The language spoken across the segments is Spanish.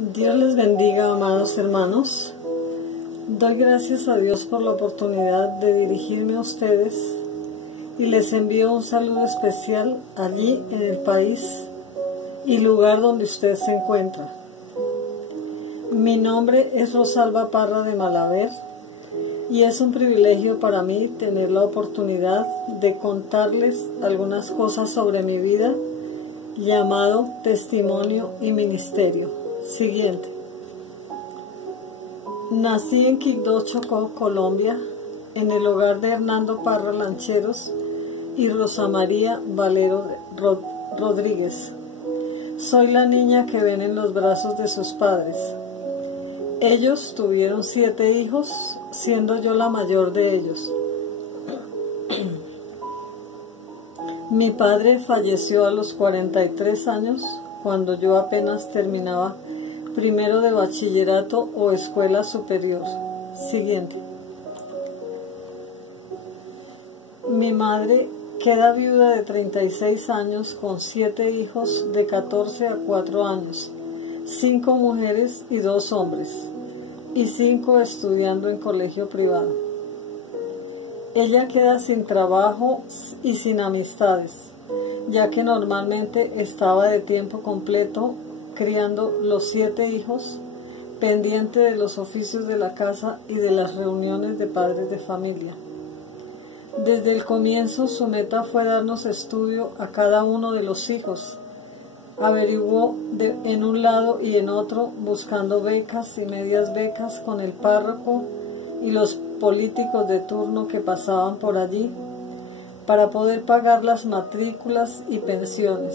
Dios les bendiga, amados hermanos. Doy gracias a Dios por la oportunidad de dirigirme a ustedes y les envío un saludo especial allí en el país y lugar donde usted se encuentra. Mi nombre es Rosalba Parra de Malaver y es un privilegio para mí tener la oportunidad de contarles algunas cosas sobre mi vida, llamado testimonio y ministerio. Siguiente. Nací en Quibdó, Chocó, Colombia, en el hogar de Hernando Parra Lancheros y Rosa María Valero Rodríguez. Soy la niña que ven en los brazos de sus padres. Ellos tuvieron 7 hijos, siendo yo la mayor de ellos. Mi padre falleció a los 43 años, cuando yo apenas terminaba primero de bachillerato o escuela superior. Siguiente. Mi madre queda viuda de 36 años con 7 hijos de 14 a 4 años, 5 mujeres y 2 hombres, y 5 estudiando en colegio privado. Ella queda sin trabajo y sin amistades, ya que normalmente estaba de tiempo completo criando los 7 hijos, pendiente de los oficios de la casa y de las reuniones de padres de familia. Desde el comienzo su meta fue darnos estudio a cada uno de los hijos. Averiguó en un lado y en otro, buscando becas y medias becas con el párroco y los políticos de turno que pasaban por allí, para poder pagar las matrículas y pensiones.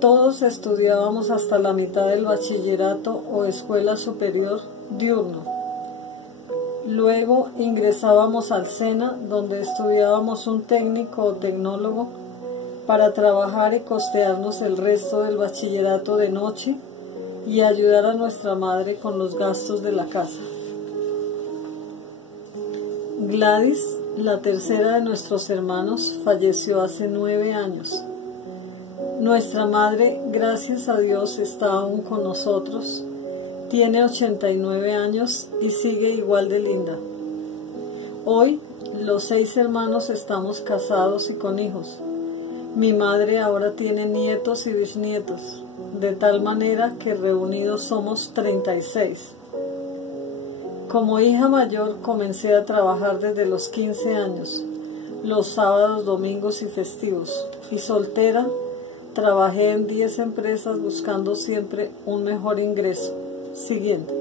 Todos estudiábamos hasta la mitad del bachillerato o escuela superior diurno. Luego ingresábamos al SENA, donde estudiábamos un técnico o tecnólogo para trabajar y costearnos el resto del bachillerato de noche y ayudar a nuestra madre con los gastos de la casa. Gladys, la tercera de nuestros hermanos, falleció hace 9 años. Nuestra madre, gracias a Dios, está aún con nosotros. Tiene 89 años y sigue igual de linda. Hoy, los 6 hermanos estamos casados y con hijos. Mi madre ahora tiene nietos y bisnietos, de tal manera que reunidos somos 36. Como hija mayor comencé a trabajar desde los 15 años, los sábados, domingos y festivos, y soltera trabajé en 10 empresas buscando siempre un mejor ingreso. Siguiente.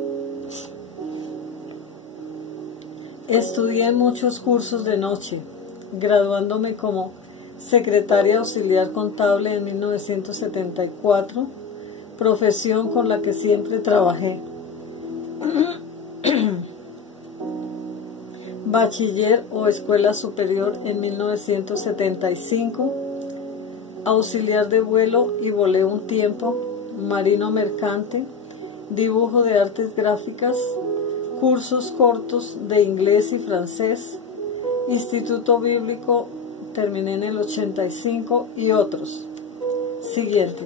Estudié muchos cursos de noche, graduándome como secretaria auxiliar contable en 1974, profesión con la que siempre trabajé. Bachiller o escuela superior en 1975, auxiliar de vuelo y volé un tiempo, marino mercante, dibujo de artes gráficas, cursos cortos de inglés y francés, instituto bíblico, terminé en el 85 y otros. Siguiente.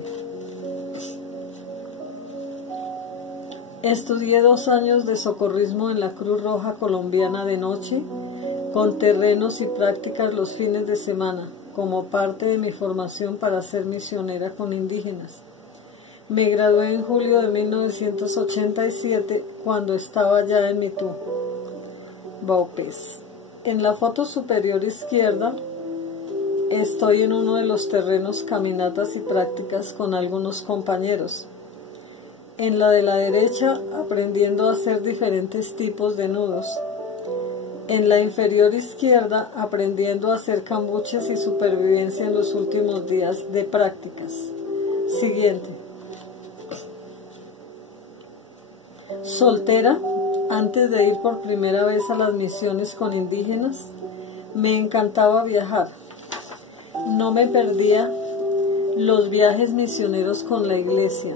Estudié 2 años de socorrismo en la Cruz Roja Colombiana de noche, con terrenos y prácticas los fines de semana, como parte de mi formación para ser misionera con indígenas. Me gradué en julio de 1987, cuando estaba ya en Mitú, Baupés. En la foto superior izquierda estoy en uno de los terrenos, caminatas y prácticas con algunos compañeros. En la de la derecha, aprendiendo a hacer diferentes tipos de nudos. En la inferior izquierda, aprendiendo a hacer cambuches y supervivencia en los últimos días de prácticas. Siguiente. Soltera, antes de ir por primera vez a las misiones con indígenas, me encantaba viajar. No me perdía los viajes misioneros con la iglesia.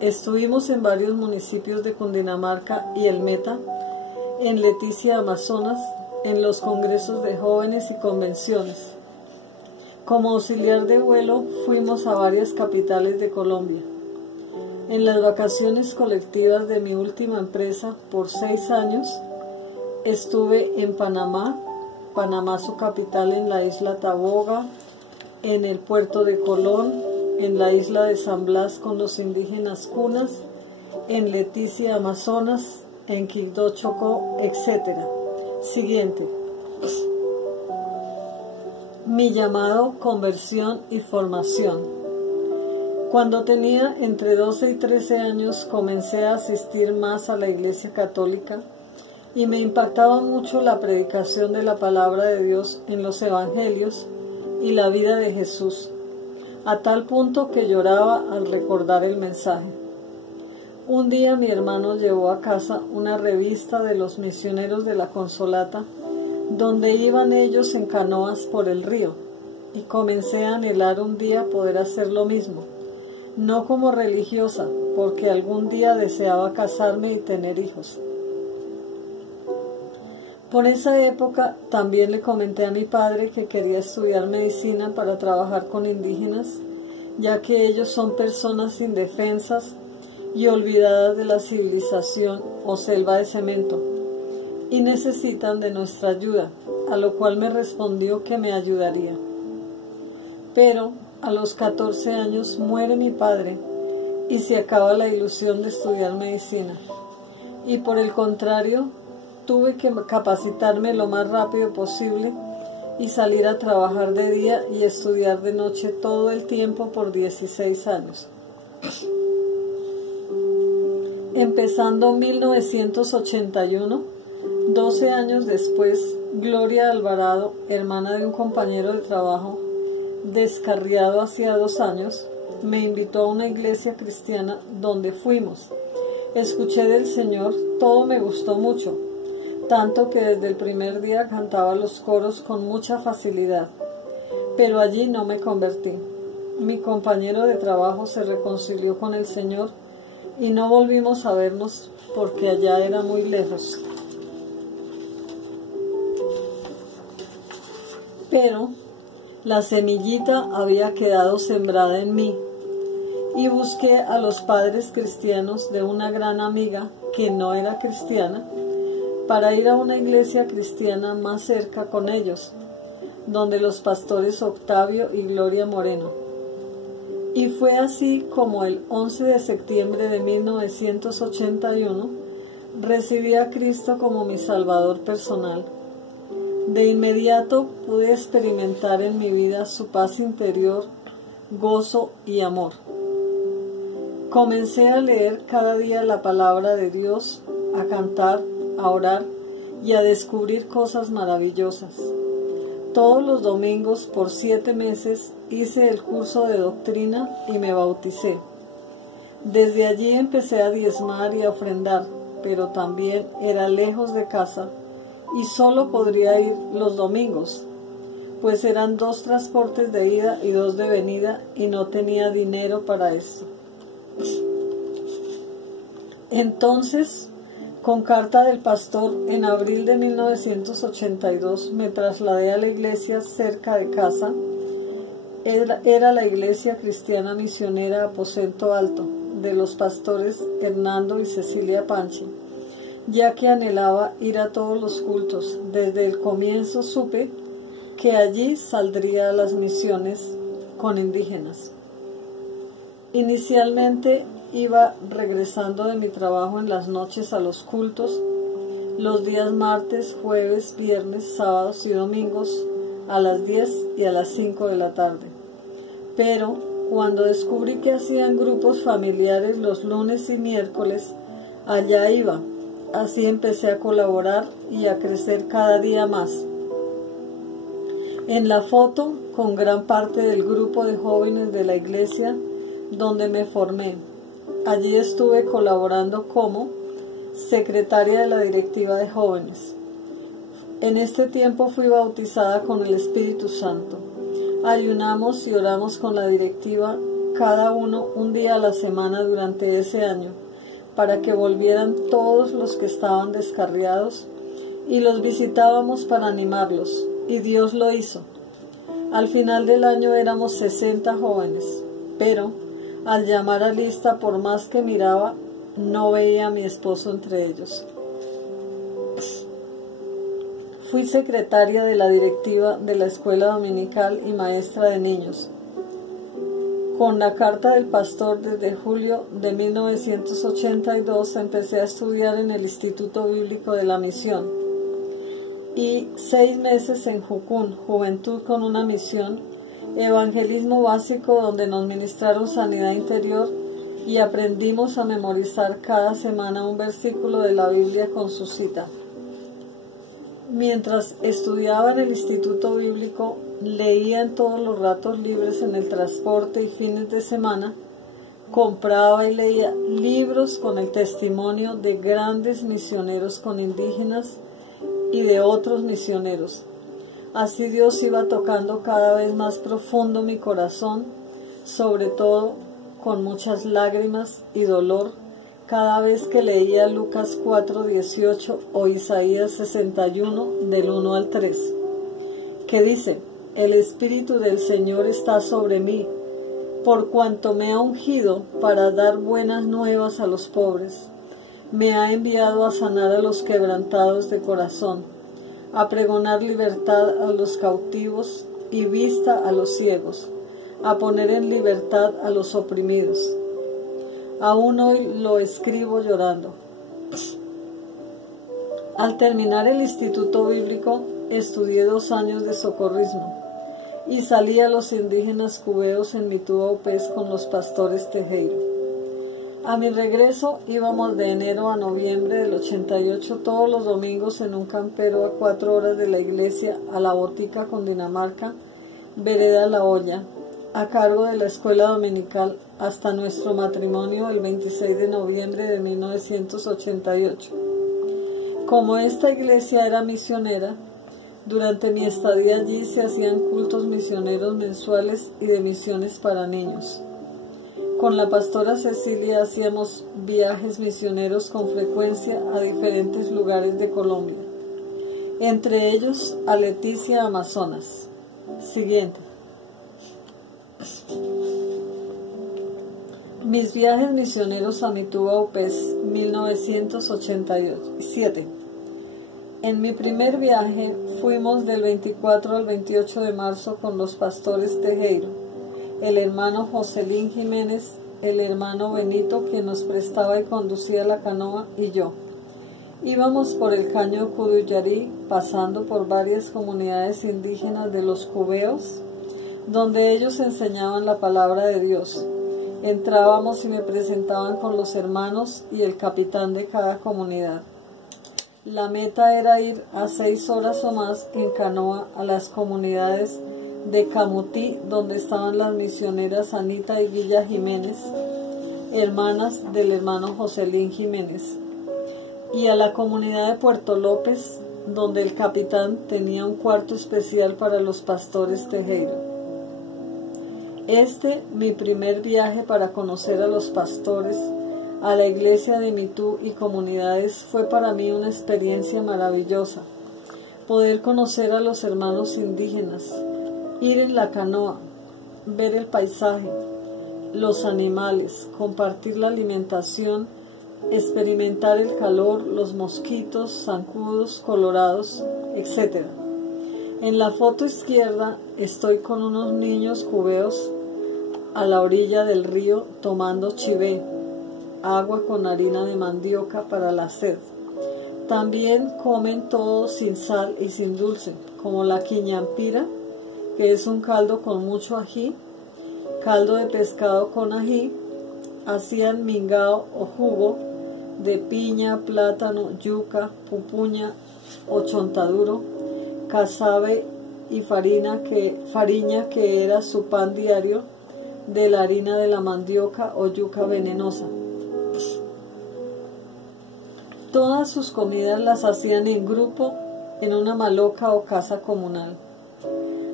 Estuvimos en varios municipios de Cundinamarca y El Meta, en Leticia, Amazonas, en los congresos de jóvenes y convenciones. Como auxiliar de vuelo fuimos a varias capitales de Colombia. En las vacaciones colectivas de mi última empresa por 6 años, estuve en Panamá, su capital, en la isla Taboga, en el puerto de Colón, en la isla de San Blas con los indígenas cunas, en Leticia, Amazonas, en Quibdó, Chocó, etc. Siguiente. Mi llamado, conversión y formación. Cuando tenía entre 12 y 13 años comencé a asistir más a la Iglesia Católica y me impactaba mucho la predicación de la palabra de Dios en los evangelios y la vida de Jesús, a tal punto que lloraba al recordar el mensaje. Un día mi hermano llevó a casa una revista de los misioneros de la Consolata, donde iban ellos en canoas por el río, y comencé a anhelar un día poder hacer lo mismo, no como religiosa, porque algún día deseaba casarme y tener hijos. Por esa época también le comenté a mi padre que quería estudiar medicina para trabajar con indígenas, ya que ellos son personas indefensas y olvidadas de la civilización o selva de cemento, y necesitan de nuestra ayuda, a lo cual me respondió que me ayudaría. Pero a los 14 años muere mi padre y se acaba la ilusión de estudiar medicina, y por el contrario, tuve que capacitarme lo más rápido posible y salir a trabajar de día y estudiar de noche todo el tiempo por 16 años. Empezando 1981, 12 años después, Gloria Alvarado, hermana de un compañero de trabajo, descarriado hacía 2 años, me invitó a una iglesia cristiana donde fuimos. Escuché del Señor, todo me gustó mucho, tanto que desde el primer día cantaba los coros con mucha facilidad, pero allí no me convertí. Mi compañero de trabajo se reconcilió con el Señor y no volvimos a vernos porque allá era muy lejos. Pero la semillita había quedado sembrada en mí y busqué a los padres cristianos de una gran amiga que no era cristiana para ir a una iglesia cristiana más cerca con ellos, donde los pastores Octavio y Gloria Moreno. Y fue así como el 11 de septiembre de 1981 recibí a Cristo como mi Salvador personal. De inmediato pude experimentar en mi vida su paz interior, gozo y amor. Comencé a leer cada día la palabra de Dios, a cantar, a orar y a descubrir cosas maravillosas. Todos los domingos por 7 meses hice el curso de doctrina y me bauticé. Desde allí empecé a diezmar y a ofrendar, pero también era lejos de casa y solo podría ir los domingos, pues eran 2 transportes de ida y 2 de venida y no tenía dinero para esto. Entonces, con carta del pastor, en abril de 1982 me trasladé a la iglesia cerca de casa. Era la iglesia cristiana misionera Aposento Alto, de los pastores Hernando y Cecilia Panchi, ya que anhelaba ir a todos los cultos. Desde el comienzo supe que allí saldría a las misiones con indígenas. Inicialmente iba regresando de mi trabajo en las noches a los cultos, los días martes, jueves, viernes, sábados y domingos a las 10 y a las 5 de la tarde. Pero cuando descubrí que hacían grupos familiares los lunes y miércoles, allá iba. Así empecé a colaborar y a crecer cada día más. En la foto, con gran parte del grupo de jóvenes de la iglesia donde me formé. Allí estuve colaborando como secretaria de la directiva de jóvenes. En este tiempo fui bautizada con el Espíritu Santo. Ayunamos y oramos con la directiva, cada uno un día a la semana durante ese año, para que volvieran todos los que estaban descarriados, y los visitábamos para animarlos, y Dios lo hizo. Al final del año éramos 60 jóvenes, pero Al llamar a lista, por más que miraba, no veía a mi esposo entre ellos. Fui secretaria de la directiva de la escuela dominical y maestra de niños. Con la carta del pastor, desde julio de 1982 empecé a estudiar en el Instituto Bíblico de la Misión y 6 meses en Jucún, Juventud con una Misión, evangelismo básico, donde nos ministraron sanidad interior y aprendimos a memorizar cada semana un versículo de la Biblia con su cita. Mientras estudiaba en el Instituto Bíblico, leía en todos los ratos libres en el transporte y fines de semana, compraba y leía libros con el testimonio de grandes misioneros con indígenas y de otros misioneros. Así Dios iba tocando cada vez más profundo mi corazón, sobre todo con muchas lágrimas y dolor, cada vez que leía Lucas 4:18 o Isaías 61 del 1 al 3, que dice: el Espíritu del Señor está sobre mí, por cuanto me ha ungido para dar buenas nuevas a los pobres. Me ha enviado a sanar a los quebrantados de corazón, a pregonar libertad a los cautivos y vista a los ciegos, a poner en libertad a los oprimidos. Aún hoy lo escribo llorando. Al terminar el Instituto Bíblico, estudié 2 años de socorrismo y salí a los indígenas cubeos en Mituba Upés con los pastores Tejero. A mi regreso íbamos de enero a noviembre del 88 todos los domingos en un campero a 4 horas de la iglesia a la Botica, Cundinamarca, vereda La Olla, a cargo de la escuela dominical, hasta nuestro matrimonio el 26 de noviembre de 1988. Como esta iglesia era misionera, durante mi estadía allí se hacían cultos misioneros mensuales y de misiones para niños. Con la pastora Cecilia hacíamos viajes misioneros con frecuencia a diferentes lugares de Colombia, entre ellos a Leticia, Amazonas. Siguiente. Mis viajes misioneros a Mituba Upés, 1987. En mi primer viaje fuimos del 24 al 28 de marzo con los pastores Tejero, el hermano Joselín Jiménez, el hermano Benito, quien nos prestaba y conducía la canoa, y yo. Íbamos por el caño Cuduyarí, pasando por varias comunidades indígenas de los cubeos, donde ellos enseñaban la palabra de Dios. Entrábamos y me presentaban con los hermanos y el capitán de cada comunidad. La meta era ir a 6 horas o más en canoa a las comunidades de Camutí, donde estaban las misioneras Anita y Villa Jiménez, hermanas del hermano Joselín Jiménez, y a la comunidad de Puerto López, donde el capitán tenía un cuarto especial para los pastores Tejero. Mi primer viaje para conocer a los pastores, a la iglesia de Mitú y comunidades, fue para mí una experiencia maravillosa. Poder conocer a los hermanos indígenas, ir en la canoa, ver el paisaje, los animales, compartir la alimentación, experimentar el calor, los mosquitos, zancudos, colorados, etc. En la foto izquierda estoy con unos niños cubeos a la orilla del río tomando chivé, agua con harina de mandioca para la sed. También comen todo sin sal y sin dulce, como la quiñampira, que es un caldo con mucho ají, caldo de pescado con ají. Hacían mingao o jugo de piña, plátano, yuca, pupuña o chontaduro, casabe y fariña, que era su pan diario, de la harina de la mandioca o yuca venenosa. Todas sus comidas las hacían en grupo en una maloca o casa comunal.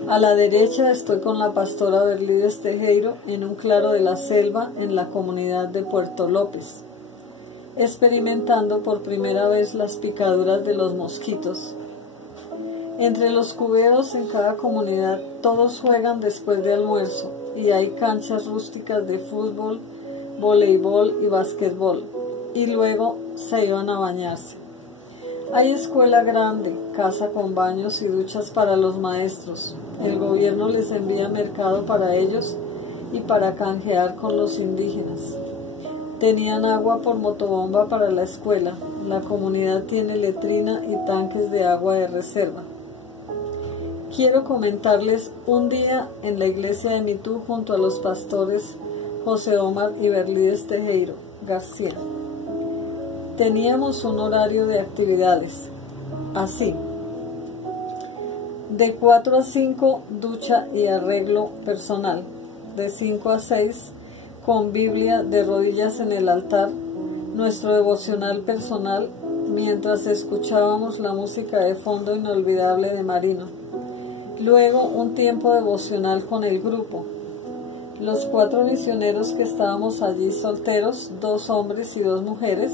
A la derecha estoy con la pastora Berlides Tejero en un claro de la selva en la comunidad de Puerto López, experimentando por primera vez las picaduras de los mosquitos. Entre los cubeos en cada comunidad todos juegan después de almuerzo y hay canchas rústicas de fútbol, voleibol y basquetbol, y luego se iban a bañarse. Hay escuela grande, casa con baños y duchas para los maestros. El gobierno les envía mercado para ellos y para canjear con los indígenas. Tenían agua por motobomba para la escuela. La comunidad tiene letrina y tanques de agua de reserva. Quiero comentarles un día en la iglesia de Mitú junto a los pastores José Omar y Berlides Tejero García. Teníamos un horario de actividades, así: de 4 a 5 ducha y arreglo personal, de 5 a 6 con Biblia de rodillas en el altar, nuestro devocional personal mientras escuchábamos la música de fondo inolvidable de Marino. Luego un tiempo devocional con el grupo. Los 4 misioneros que estábamos allí solteros, 2 hombres y 2 mujeres,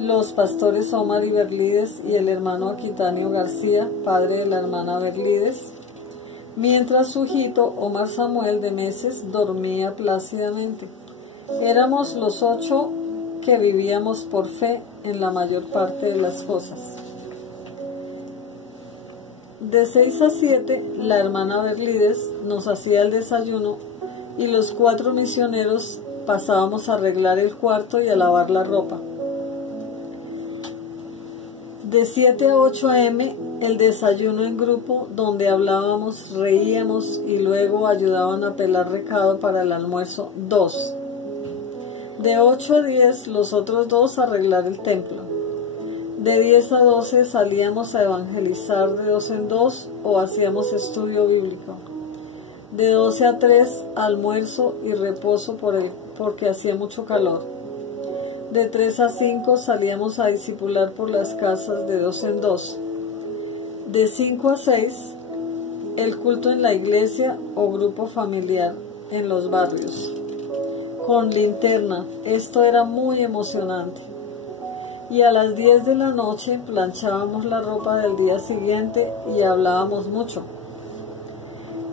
los pastores Omar y Berlides y el hermano Aquitanio García, padre de la hermana Berlides, mientras su hijito Omar Samuel de meses dormía plácidamente. Éramos los 8 que vivíamos por fe en la mayor parte de las cosas. De 6 a 7, la hermana Berlides nos hacía el desayuno y los 4 misioneros pasábamos a arreglar el cuarto y a lavar la ropa. De 7 a 8 a.m., el desayuno en grupo, donde hablábamos, reíamos y luego ayudaban a pelar recado para el almuerzo 2. De 8 a 10, los otros 2 a arreglar el templo. De 10 a 12 salíamos a evangelizar de 2 en 2 o hacíamos estudio bíblico. De 12 a 3, almuerzo y reposo porque hacía mucho calor. De 3 a 5 salíamos a discipular por las casas de 2 en 2. De 5 a 6, el culto en la iglesia o grupo familiar en los barrios. Con linterna, esto era muy emocionante. Y a las 10 de la noche planchábamos la ropa del día siguiente y hablábamos mucho.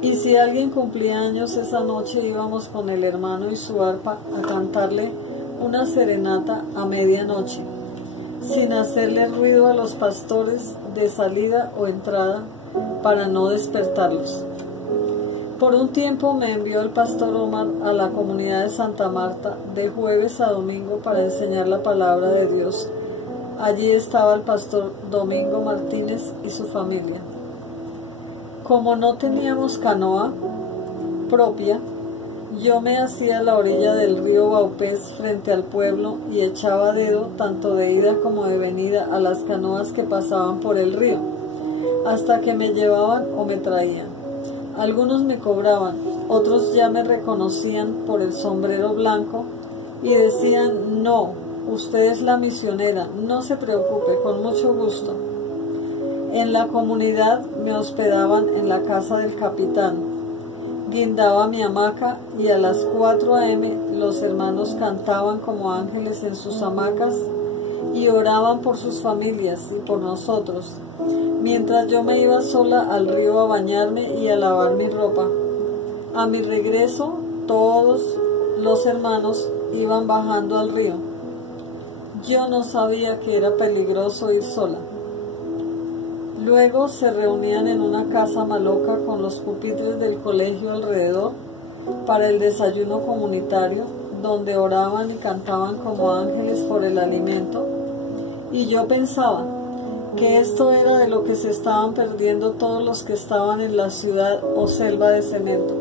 Y si alguien cumplía años esa noche, íbamos con el hermano y su arpa a cantarle una serenata a medianoche, sin hacerle ruido a los pastores de salida o entrada para no despertarlos. Por un tiempo me envió el pastor Omar a la comunidad de Santa Marta de jueves a domingo para enseñar la palabra de Dios. Allí estaba el pastor Domingo Martínez y su familia. Como no teníamos canoa propia, yo me hacía a la orilla del río Baupés frente al pueblo y echaba dedo tanto de ida como de venida a las canoas que pasaban por el río, hasta que me llevaban o me traían. Algunos me cobraban, otros ya me reconocían por el sombrero blanco y decían: no, usted es la misionera, no se preocupe, con mucho gusto. En la comunidad me hospedaban en la casa del capitán. Guindaba mi hamaca y a las 4 a.m. los hermanos cantaban como ángeles en sus hamacas y oraban por sus familias y por nosotros, mientras yo me iba sola al río a bañarme y a lavar mi ropa. A mi regreso, todos los hermanos iban bajando al río. Yo no sabía que era peligroso ir sola. Luego se reunían en una casa maloca con los pupitres del colegio alrededor para el desayuno comunitario, donde oraban y cantaban como ángeles por el alimento, y yo pensaba que esto era de lo que se estaban perdiendo todos los que estaban en la ciudad o selva de cemento.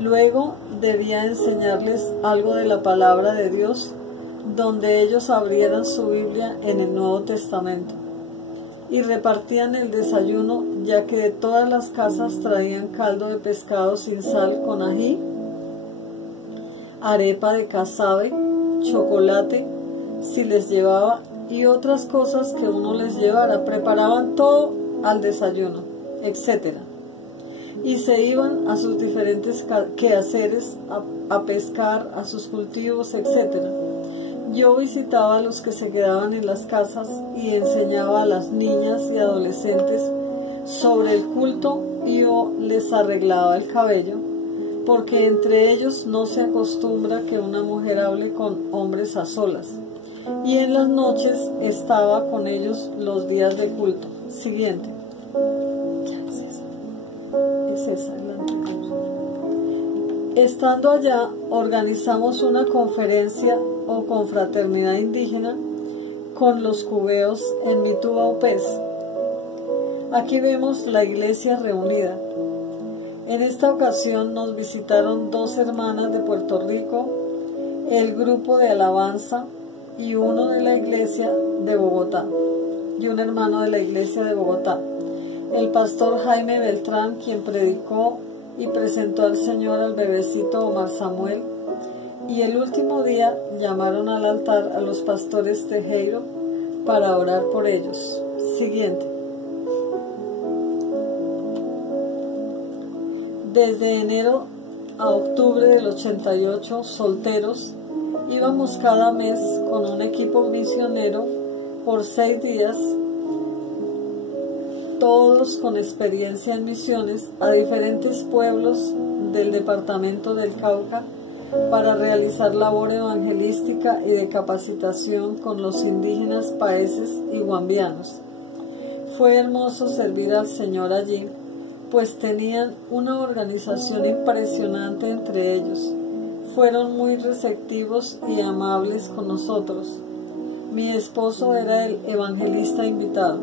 Luego debía enseñarles algo de la palabra de Dios, donde ellos abrieran su Biblia en el Nuevo Testamento. Y repartían el desayuno, ya que de todas las casas traían caldo de pescado sin sal con ají, arepa de casabe, chocolate, si les llevaba, y otras cosas que uno les llevara. Preparaban todo al desayuno, etc. Y se iban a sus diferentes quehaceres, a pescar, a sus cultivos, etc. Yo visitaba a los que se quedaban en las casas y enseñaba a las niñas y adolescentes sobre el culto. Yo les arreglaba el cabello, porque entre ellos no se acostumbra que una mujer hable con hombres a solas, y en las noches estaba con ellos los días de culto. Siguiente. Es esa, la anterior. Estando allá, organizamos una conferencia o confraternidad indígena con los cubeos en Mitubaupés. Aquí vemos la iglesia reunida. En esta ocasión nos visitaron 2 hermanas de Puerto Rico, el grupo de alabanza y uno de la iglesia de Bogotá, y un hermano de la iglesia de Bogotá. El pastor Jaime Beltrán, quien predicó y presentó al Señor al bebecito Omar Samuel, y el último día llamaron al altar a los pastores Tejero para orar por ellos. Siguiente. Desde enero a octubre del 88, solteros, íbamos cada mes con un equipo misionero por 6 días, todos con experiencia en misiones, a diferentes pueblos del departamento del Cauca para realizar labor evangelística y de capacitación con los indígenas paeses y guambianos. Fue hermoso servir al Señor allí, pues tenían una organización impresionante entre ellos. Fueron muy receptivos y amables con nosotros. Mi esposo era el evangelista invitado.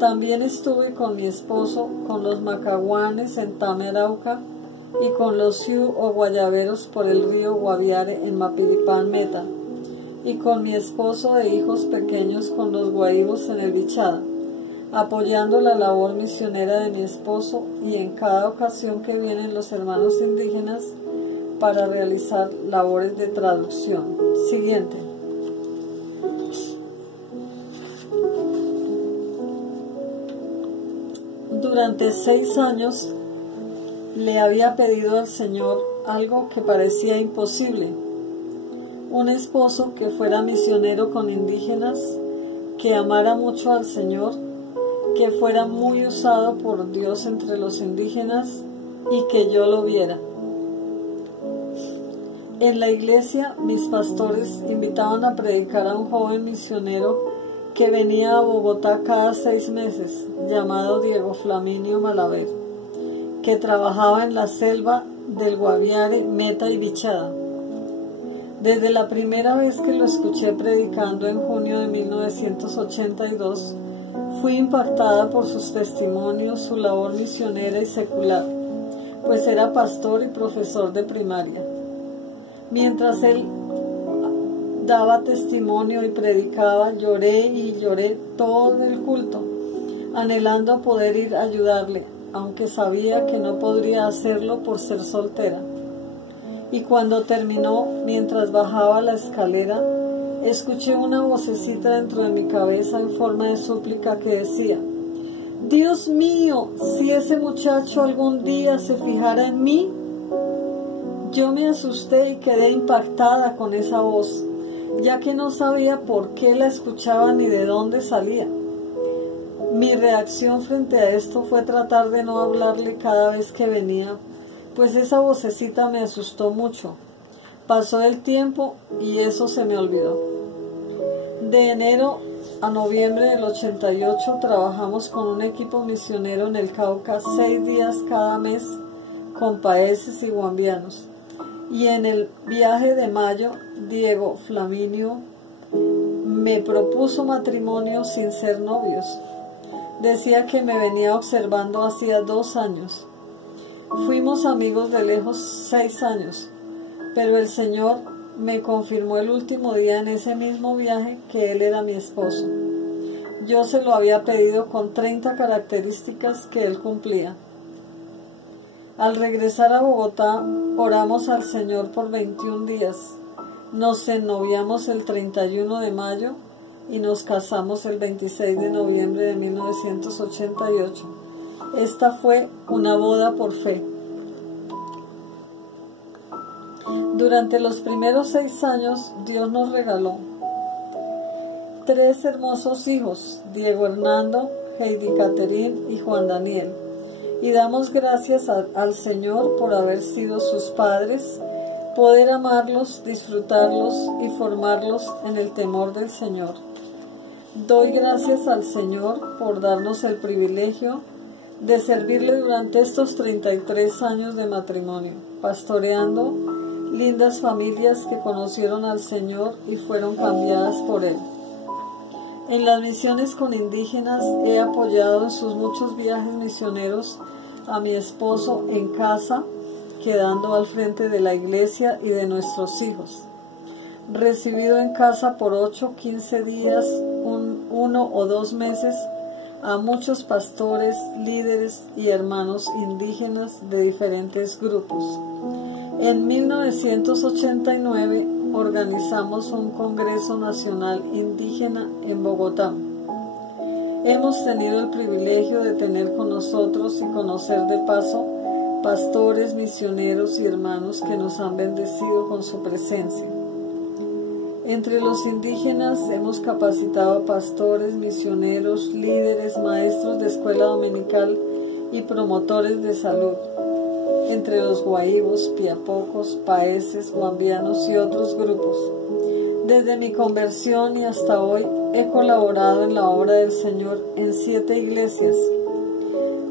También estuve con mi esposo con los macahuanes en Tame, Arauca, y con los Sioux o guayaberos por el río Guaviare en Mapiripán, Meta, y con mi esposo e hijos pequeños con los guaibos en el Bichada, apoyando la labor misionera de mi esposo, y en cada ocasión que vienen los hermanos indígenas para realizar labores de traducción. Siguiente. Durante 6 años le había pedido al Señor algo que parecía imposible: un esposo que fuera misionero con indígenas, que amara mucho al Señor, que fuera muy usado por Dios entre los indígenas y que yo lo viera. En la iglesia, mis pastores invitaban a predicar a un joven misionero que venía a Bogotá cada 6 meses, llamado Diego Flaminio Malaver, que trabajaba en la selva del Guaviare, Meta y Bichada. Desde la primera vez que lo escuché predicando en junio de 1982, fui impactada por sus testimonios, su labor misionera y secular, pues era pastor y profesor de primaria. Mientras él daba testimonio y predicaba, lloré y lloré todo el culto, anhelando poder ir a ayudarle, aunque sabía que no podría hacerlo por ser soltera. Y cuando terminó, mientras bajaba la escalera, escuché una vocecita dentro de mi cabeza en forma de súplica que decía: Dios mío, si ese muchacho algún día se fijara en mí. Yo me asusté y quedé impactada con esa voz, ya que no sabía por qué la escuchaba ni de dónde salía. Mi reacción frente a esto fue tratar de no hablarle cada vez que venía, pues esa vocecita me asustó mucho. Pasó el tiempo y eso se me olvidó. De enero a noviembre del 88 trabajamos con un equipo misionero en el Cauca 6 días cada mes con paeses y guambianos. Y en el viaje de mayo, Diego Flaminio me propuso matrimonio sin ser novios. Decía que me venía observando hacía 2 años. Fuimos amigos de lejos 6 años, pero el Señor me confirmó el último día en ese mismo viaje que él era mi esposo. Yo se lo había pedido con 30 características que él cumplía. Al regresar a Bogotá, oramos al Señor por 21 días. Nos ennoviamos el 31 de mayo y nos casamos el 26 de noviembre de 1988. Esta fue una boda por fe. Durante los primeros 6 años, Dios nos regaló 3 hermosos hijos: Diego Hernando, Heidi Caterín y Juan Daniel, y damos gracias al Señor por haber sido sus padres, poder amarlos, disfrutarlos y formarlos en el temor del Señor. Doy gracias al Señor por darnos el privilegio de servirle durante estos 33 años de matrimonio, pastoreando lindas familias que conocieron al Señor y fueron cambiadas por Él. En las misiones con indígenas he apoyado en sus muchos viajes misioneros a mi esposo en casa, quedando al frente de la iglesia y de nuestros hijos. Recibido en casa por 8, 15 días, 1 o 2 meses, a muchos pastores, líderes y hermanos indígenas de diferentes grupos. En 1989 organizamos un Congreso Nacional Indígena en Bogotá. Hemos tenido el privilegio de tener con nosotros y conocer de paso pastores, misioneros y hermanos que nos han bendecido con su presencia. Entre los indígenas hemos capacitado a pastores, misioneros, líderes, maestros de escuela dominical y promotores de salud. Entre los guaíbos, piapocos, paeses, guambianos y otros grupos. Desde mi conversión y hasta hoy he colaborado en la obra del Señor en 7 iglesias.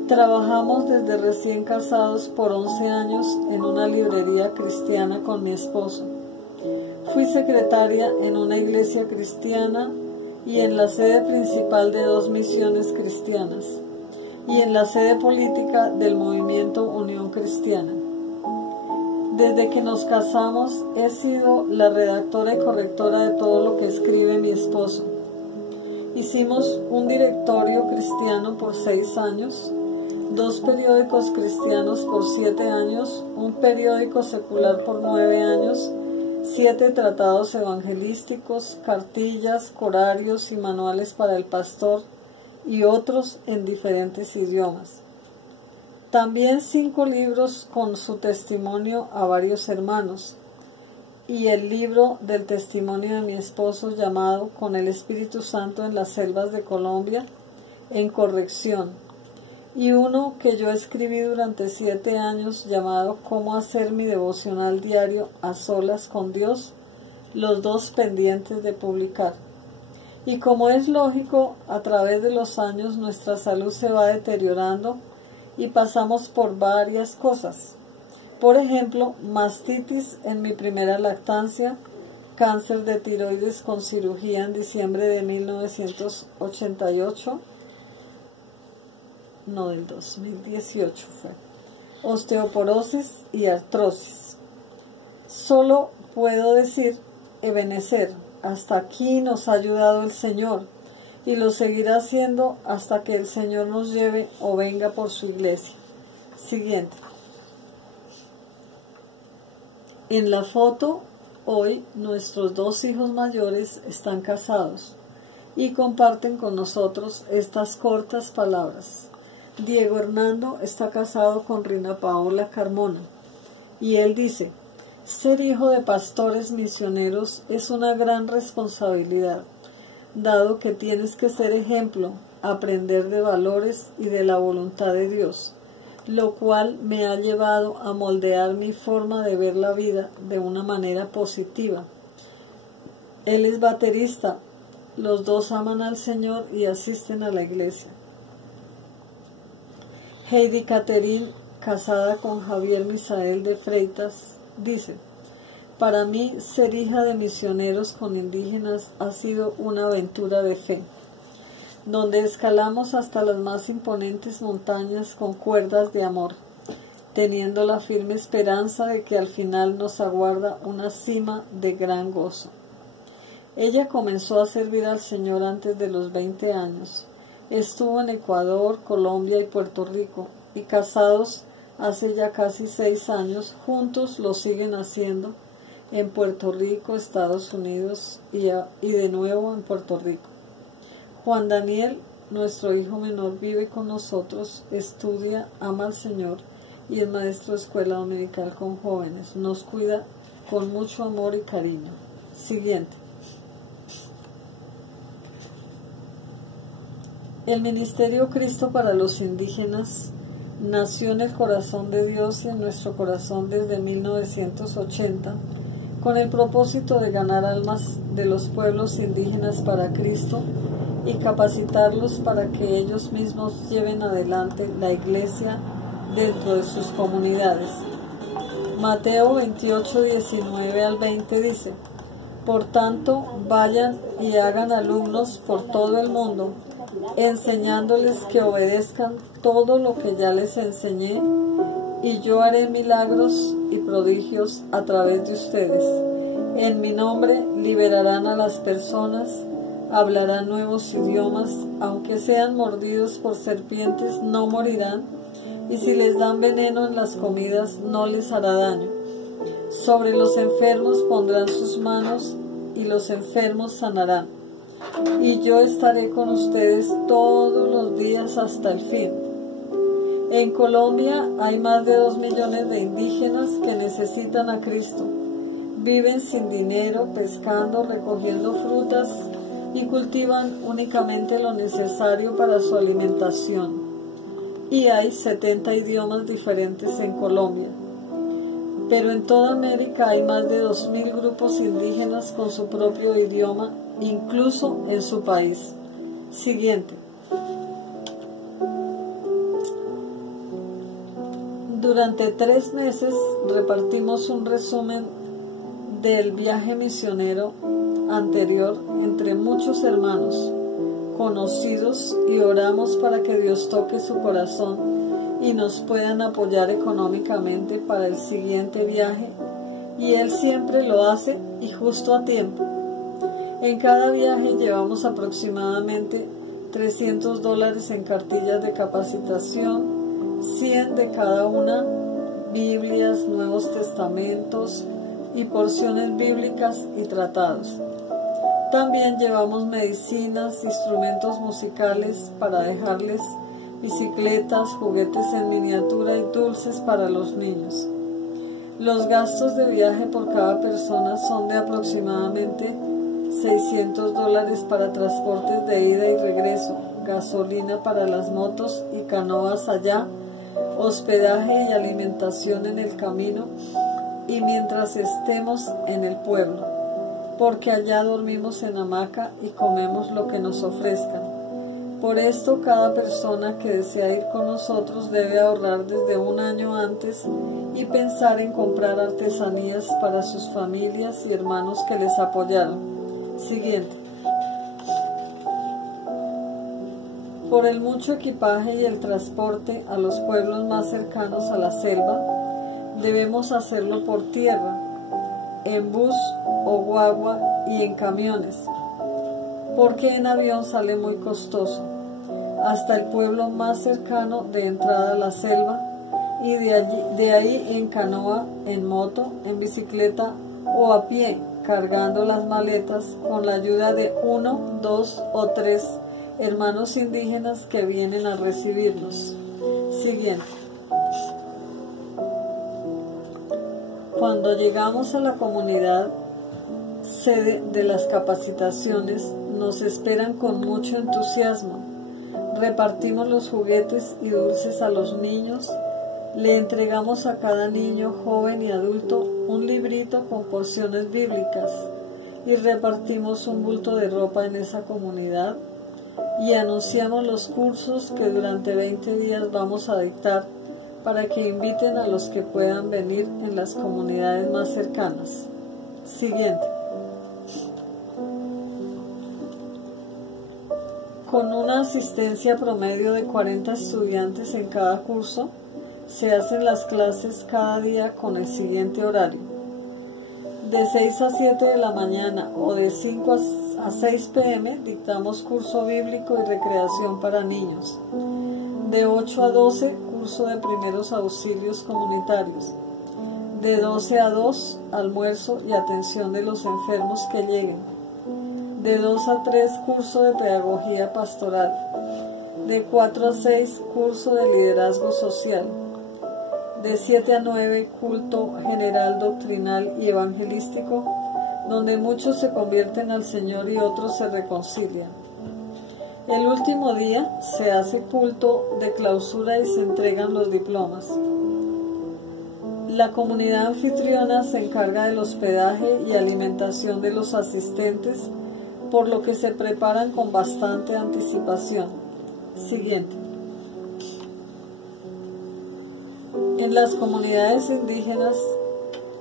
Trabajamos desde recién casados por 11 años en una librería cristiana con mi esposo. Fui secretaria en una iglesia cristiana y en la sede principal de 2 misiones cristianas y en la sede política del movimiento Unión Cristiana. Desde que nos casamos he sido la redactora y correctora de todo lo que escribe mi esposo. Hicimos un directorio cristiano por 6 años, 2 periódicos cristianos por 7 años, un periódico secular por 9 años, 7 tratados evangelísticos, cartillas, corarios y manuales para el pastor y otros en diferentes idiomas. También 5 libros con su testimonio a varios hermanos y el libro del testimonio de mi esposo llamado Con el Espíritu Santo en las selvas de Colombia, en corrección, y uno que yo escribí durante 7 años llamado Cómo hacer mi devocional diario a solas con Dios, los 2 pendientes de publicar. Y como es lógico, a través de los años nuestra salud se va deteriorando y pasamos por varias cosas. Por ejemplo, mastitis en mi primera lactancia, cáncer de tiroides con cirugía en diciembre de 1988, no, del 2018 fue, osteoporosis y artrosis. Solo puedo decir, Ebenezer, hasta aquí nos ha ayudado el Señor y lo seguirá haciendo hasta que el Señor nos lleve o venga por su iglesia. Siguiente. En la foto, hoy nuestros 2 hijos mayores están casados y comparten con nosotros estas cortas palabras. Diego Hernando está casado con Rina Paola Carmona y él dice: ser hijo de pastores misioneros es una gran responsabilidad, dado que tienes que ser ejemplo, aprender de valores y de la voluntad de Dios, lo cual me ha llevado a moldear mi forma de ver la vida de una manera positiva. Él es baterista, los 2 aman al Señor y asisten a la iglesia. Heidi Catherine, casada con Javier Misael de Freitas, dice: para mí ser hija de misioneros con indígenas ha sido una aventura de fe, donde escalamos hasta las más imponentes montañas con cuerdas de amor, teniendo la firme esperanza de que al final nos aguarda una cima de gran gozo. Ella comenzó a servir al Señor antes de los 20 años. Estuvo en Ecuador, Colombia y Puerto Rico, y casados hace ya casi 6 años, juntos lo siguen haciendo en Puerto Rico, Estados Unidos y de nuevo en Puerto Rico. Juan Daniel, nuestro hijo menor, vive con nosotros, estudia, ama al Señor y es maestro de escuela dominical con jóvenes. Nos cuida con mucho amor y cariño. Siguiente. El Ministerio Cristo para los Indígenas nació en el corazón de Dios y en nuestro corazón desde 1980, con el propósito de ganar almas de los pueblos indígenas para Cristo y capacitarlos para que ellos mismos lleven adelante la Iglesia dentro de sus comunidades. Mateo 28, 19 al 20 dice: Por tanto, vayan y hagan alumnos por todo el mundo, enseñándoles que obedezcan todo lo que ya les enseñé, y yo haré milagros y prodigios a través de ustedes. En mi nombre liberarán a las personas, hablarán nuevos idiomas, aunque sean mordidos por serpientes no morirán, y si les dan veneno en las comidas no les hará daño. Sobre los enfermos pondrán sus manos y los enfermos sanarán. Y yo estaré con ustedes todos los días hasta el fin. En Colombia hay más de 2 millones de indígenas que necesitan a Cristo. Viven sin dinero, pescando, recogiendo frutas y cultivan únicamente lo necesario para su alimentación. Y hay 70 idiomas diferentes en Colombia. Pero en toda América hay más de 2.000 grupos indígenas con su propio idioma, incluso en su país. Siguiente. Durante 3 meses repartimos un resumen del viaje misionero anterior entre muchos hermanos conocidos y oramos para que Dios toque su corazón y nos puedan apoyar económicamente para el siguiente viaje, y Él siempre lo hace y justo a tiempo. En cada viaje llevamos aproximadamente $300 en cartillas de capacitación, 100 de cada una, Biblias, Nuevos Testamentos y porciones bíblicas y tratados. También llevamos medicinas, instrumentos musicales para dejarles, bicicletas, juguetes en miniatura y dulces para los niños. Los gastos de viaje por cada persona son de aproximadamente $600 para transportes de ida y regreso, gasolina para las motos y canoas allá, hospedaje y alimentación en el camino y mientras estemos en el pueblo, porque allá dormimos en hamaca y comemos lo que nos ofrezcan. Por esto, cada persona que desea ir con nosotros debe ahorrar desde 1 año antes y pensar en comprar artesanías para sus familias y hermanos que les apoyaron. Siguiente. Por el mucho equipaje y el transporte a los pueblos más cercanos a la selva, debemos hacerlo por tierra, en bus o guagua y en camiones, porque en avión sale muy costoso, hasta el pueblo más cercano de entrada a la selva y de ahí en canoa, en moto, en bicicleta o a pie, cargando las maletas con la ayuda de 1, 2 o 3 hermanos indígenas que vienen a recibirnos. Siguiente. Cuando llegamos a la comunidad sede de las capacitaciones, nos esperan con mucho entusiasmo. Repartimos los juguetes y dulces a los niños, le entregamos a cada niño, joven y adulto un librito con porciones bíblicas y repartimos un bulto de ropa en esa comunidad y anunciamos los cursos que durante 20 días vamos a dictar para que inviten a los que puedan venir en las comunidades más cercanas. Siguiente. Con una asistencia promedio de 40 estudiantes en cada curso, se hacen las clases cada día con el siguiente horario. De 6 a 7 de la mañana o de 5 a 6 p.m. dictamos curso bíblico y recreación para niños. De 8 a 12, curso de primeros auxilios comunitarios. De 12 a 2, almuerzo y atención de los enfermos que lleguen. De 2 a 3, curso de pedagogía pastoral. De 4 a 6, curso de liderazgo social. De 7 a 9, culto general doctrinal y evangelístico, donde muchos se convierten al Señor y otros se reconcilian. El último día se hace culto de clausura y se entregan los diplomas. La comunidad anfitriona se encarga del hospedaje y alimentación de los asistentes, por lo que se preparan con bastante anticipación. Siguiente. En las comunidades indígenas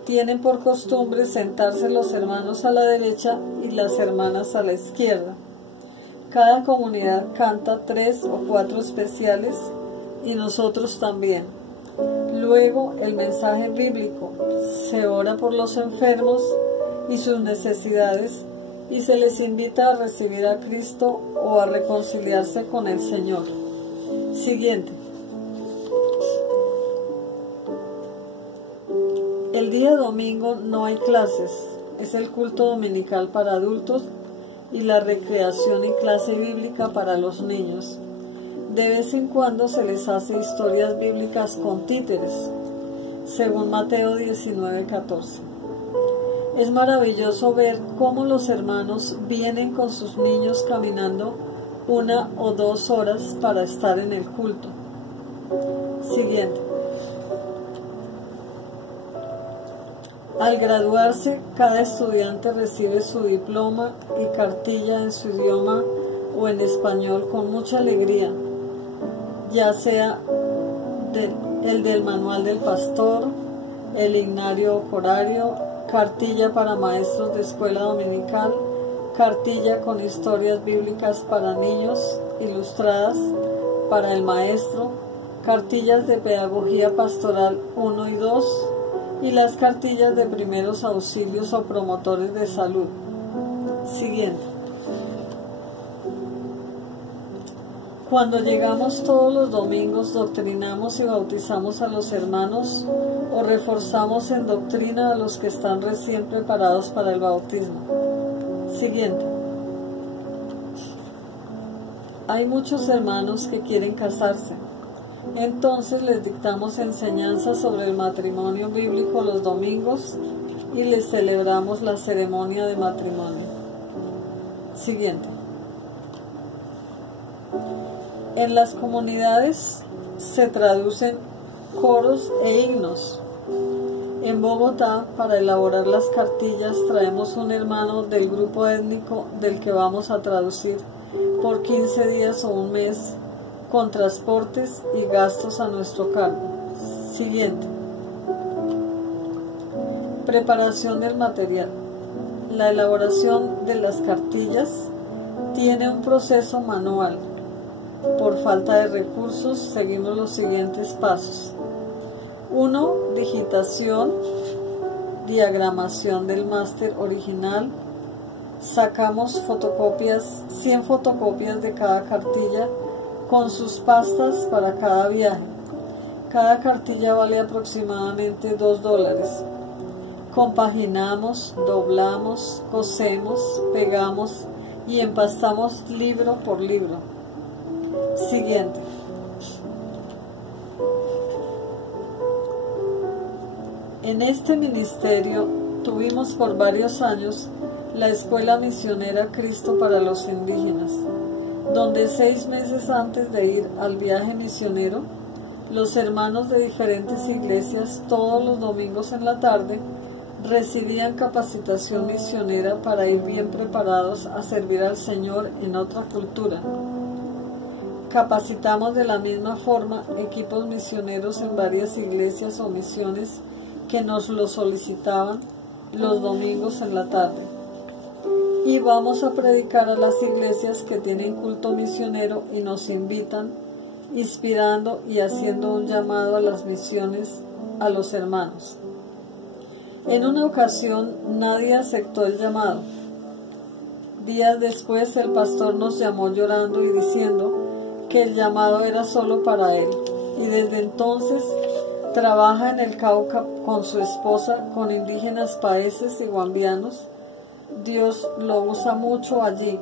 tienen por costumbre sentarse los hermanos a la derecha y las hermanas a la izquierda. Cada comunidad canta 3 o 4 especiales y nosotros también. Luego el mensaje bíblico, se ora por los enfermos y sus necesidades y se les invita a recibir a Cristo o a reconciliarse con el Señor. Siguiente. El día domingo no hay clases, es el culto dominical para adultos y la recreación y clase bíblica para los niños. De vez en cuando se les hace historias bíblicas con títeres, según Mateo 19:14. Es maravilloso ver cómo los hermanos vienen con sus niños caminando 1 o 2 horas para estar en el culto. Siguiente. Al graduarse, cada estudiante recibe su diploma y cartilla en su idioma o en español con mucha alegría, ya sea el del manual del pastor, el himnario corario, cartilla para maestros de escuela dominical, cartilla con historias bíblicas para niños ilustradas para el maestro, cartillas de pedagogía pastoral 1 y 2 y las cartillas de primeros auxilios o promotores de salud. Siguiente. Cuando llegamos todos los domingos, doctrinamos y bautizamos a los hermanos o reforzamos en doctrina a los que están recién preparados para el bautismo. Siguiente. Hay muchos hermanos que quieren casarse. Entonces les dictamos enseñanzas sobre el matrimonio bíblico los domingos y les celebramos la ceremonia de matrimonio. Siguiente. En las comunidades se traducen coros e himnos. En Bogotá, para elaborar las cartillas, traemos un hermano del grupo étnico del que vamos a traducir por 15 días o un mes, con transportes y gastos a nuestro cargo. Siguiente. Preparación del material. La elaboración de las cartillas tiene un proceso manual. Por falta de recursos, seguimos los siguientes pasos. 1. Digitación, diagramación del máster original. Sacamos fotocopias, 100 fotocopias de cada cartilla con sus pastas para cada viaje. Cada cartilla vale aproximadamente $2. Compaginamos, doblamos, cosemos, pegamos y empastamos libro por libro. Siguiente. En este ministerio tuvimos por varios años la Escuela Misionera Cristo para los Indígenas, donde 6 meses antes de ir al viaje misionero, los hermanos de diferentes iglesias todos los domingos en la tarde recibían capacitación misionera para ir bien preparados a servir al Señor en otra cultura. Capacitamos de la misma forma equipos misioneros en varias iglesias o misiones que nos lo solicitaban los domingos en la tarde. Y vamos a predicar a las iglesias que tienen culto misionero y nos invitan, inspirando y haciendo un llamado a las misiones a los hermanos. En una ocasión nadie aceptó el llamado. Días después el pastor nos llamó llorando y diciendo que el llamado era solo para él, y desde entonces trabaja en el Cauca con su esposa, con indígenas paeses y guambianos. Dios lo usa mucho allí,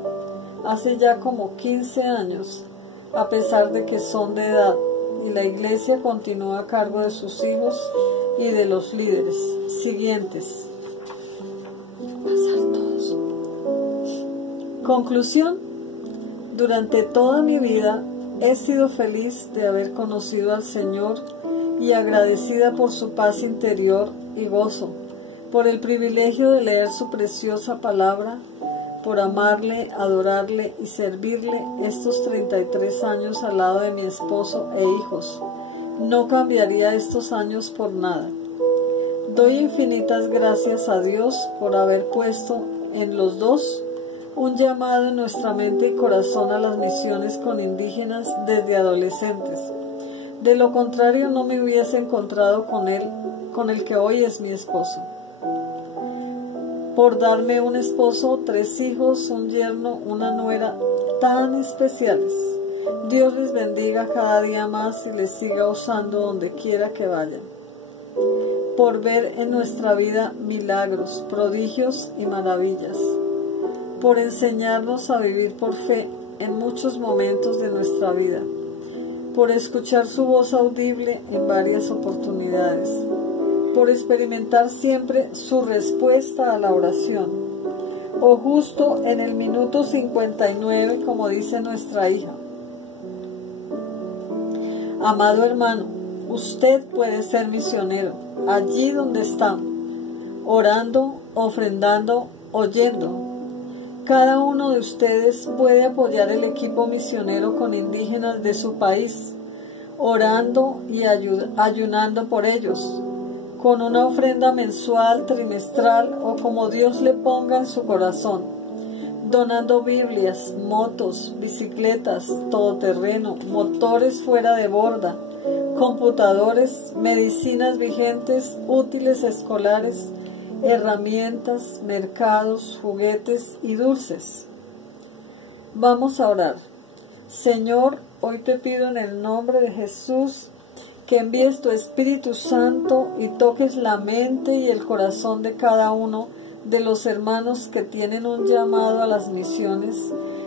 hace ya como 15 años, a pesar de que son de edad, y la iglesia continúa a cargo de sus hijos y de los líderes. Siguientes. Conclusión. Durante toda mi vida he sido feliz de haber conocido al Señor y agradecida por su paz interior y gozo, por el privilegio de leer su preciosa palabra, por amarle, adorarle y servirle estos 33 años al lado de mi esposo e hijos. No cambiaría estos años por nada. Doy infinitas gracias a Dios por haber puesto en los dos un llamado en nuestra mente y corazón a las misiones con indígenas desde adolescentes. De lo contrario, no me hubiese encontrado con él, con el que hoy es mi esposo. Por darme un esposo, 3 hijos, un yerno, una nuera tan especiales. Dios les bendiga cada día más y les siga usando donde quiera que vayan. Por ver en nuestra vida milagros, prodigios y maravillas. Por enseñarnos a vivir por fe en muchos momentos de nuestra vida. Por escuchar su voz audible en varias oportunidades. Por experimentar siempre su respuesta a la oración, o justo en el minuto 59, como dice nuestra hija. Amado hermano, usted puede ser misionero, allí donde está, orando, ofrendando, oyendo. Cada uno de ustedes puede apoyar el equipo misionero con indígenas de su país, orando y ayunando por ellos, con una ofrenda mensual, trimestral o como Dios le ponga en su corazón, donando Biblias, motos, bicicletas, todoterreno, motores fuera de borda, computadores, medicinas vigentes, útiles escolares, herramientas, mercados, juguetes y dulces. Vamos a orar. Señor, hoy te pido en el nombre de Jesús que envíes tu Espíritu Santo y toques la mente y el corazón de cada uno de los hermanos que tienen un llamado a las misiones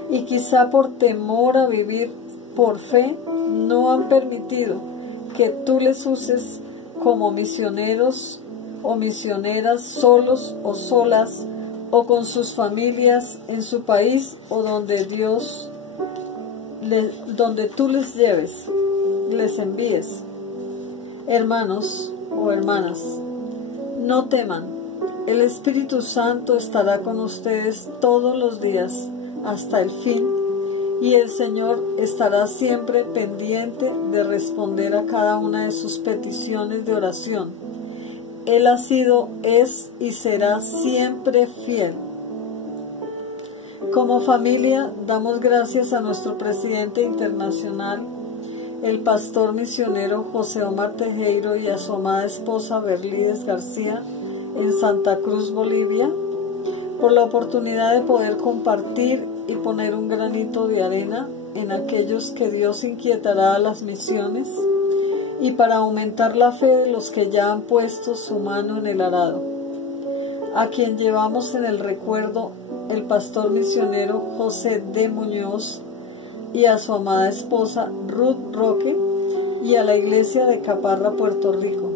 y quizá por temor a vivir por fe no han permitido que tú les uses como misioneros o misioneras solos o solas o con sus familias en su país o donde donde tú les lleves, les envíes. Hermanos o hermanas, no teman, el Espíritu Santo estará con ustedes todos los días hasta el fin y el Señor estará siempre pendiente de responder a cada una de sus peticiones de oración. Él ha sido, es y será siempre fiel. Como familia, damos gracias a nuestro presidente internacional, el pastor misionero José Omar Tejero y a su amada esposa Berlides García en Santa Cruz, Bolivia, por la oportunidad de poder compartir y poner un granito de arena en aquellos que Dios inquietará a las misiones y para aumentar la fe de los que ya han puesto su mano en el arado. A quien llevamos en el recuerdo el pastor misionero José D. Muñoz y a su amada esposa Ruth Roque y a la iglesia de Caparra, Puerto Rico.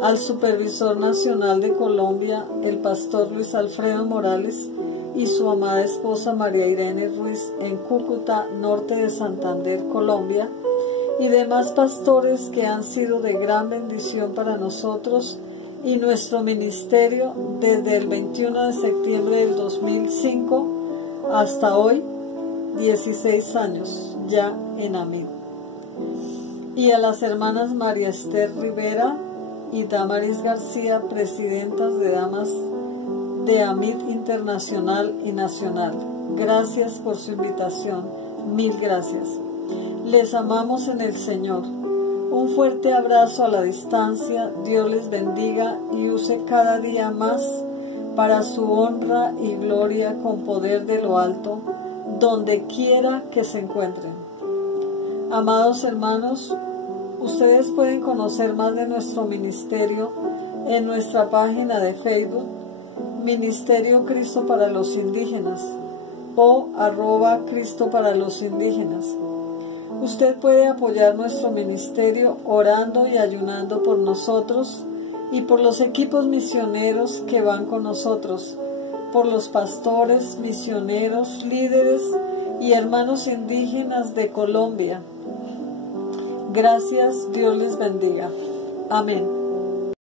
Al supervisor nacional de Colombia, el pastor Luis Alfredo Morales y su amada esposa María Irene Ruiz en Cúcuta, norte de Santander, Colombia, y demás pastores que han sido de gran bendición para nosotros y nuestro ministerio desde el 21 de septiembre del 2005 hasta hoy, 16 años ya en AMID. Y a las hermanas María Esther Rivera y Damaris García, presidentas de Damas de AMID Internacional y Nacional. Gracias por su invitación. Mil gracias. Les amamos en el Señor. Un fuerte abrazo a la distancia. Dios les bendiga y use cada día más para su honra y gloria con poder de lo alto, donde quiera que se encuentren. Amados hermanos, ustedes pueden conocer más de nuestro ministerio en nuestra página de Facebook, Ministerio Cristo para los Indígenas o @Cristo para los Indígenas. Usted puede apoyar nuestro ministerio orando y ayunando por nosotros y por los equipos misioneros que van con nosotros, por los pastores, misioneros, líderes y hermanos indígenas de Colombia. Gracias, Dios les bendiga. Amén.